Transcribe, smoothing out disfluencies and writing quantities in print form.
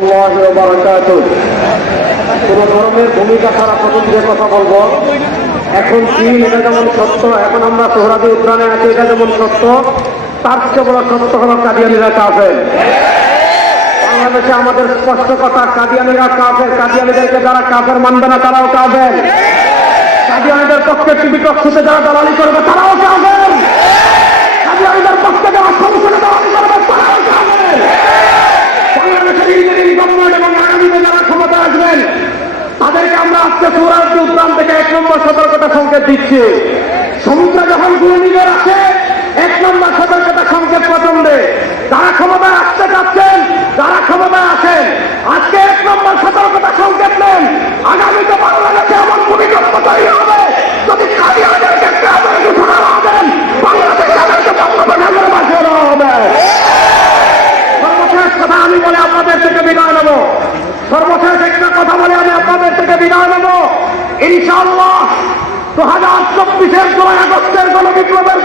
কোন ধর্মের ভূমিকা ছাড়া প্রথম যে কথা বলবো, এখন চীন এটা যেমন সত্য, এখন আমরা সোহরাদি উদ্যানে আছি এটা যেমন সত্য, তার চেয়ে বড় সত্য হল কাদিয়ানীরা কাফের। বাংলাদেশে আমাদের স্পষ্ট কথা, কাদিয়ানীরা কাফের। কাদিয়ানীদেরকে যারা কাফের মানবে না তারাও কাফের। কাদিয়ানীদের পক্ষে টিভি টকশোতে যারা দালালি করবে তারাও কাফের। কাদিয়ানীদের পক্ষে যারা সংসদে দালালি করবে তারাও কাফের। বাংলাদেশের ইঞ্জিনিয়ারিং গভর্নমেন্ট এবং আগামীতে যারা ক্ষমতা আসবেন তাদেরকে আমরা আজকে সোহরাওয়ার্দী উদ্যান থেকে 1 নম্বর সতর্কতা সংকেত দিচ্ছি। সমুদ্রে যখন ঘূর্ণিঝড় আসে 1 নম্বর সতর্কতা সংকেত পছন্দে। যারা ক্ষমতায় আসতে চাচ্ছেন, যারা ক্ষমতায় আসেন, আজকে 1 নম্বর সতর্কতা সংকেত নেন। আগামীতে বাংলাদেশে এমন ভূমিকম্প তৈরি হবে, যদি কাদিয়ানীদেরকে কাফের ঘোষণা না দেন, বাংলাদেশ তাদেরকে বঙ্গোপসাগরে ভাসিয়ে দেওয়া হবে। সর্বশেষ কথা আমি বলে আপনাদের থেকে বিদায় নেব। সর্বশেষ একটা কথা বলে আমি আপনাদের থেকে বিদায় নেব। ইনশাআল্লাহ 2024-এর 9 আগস্টের গণবিপ্লবের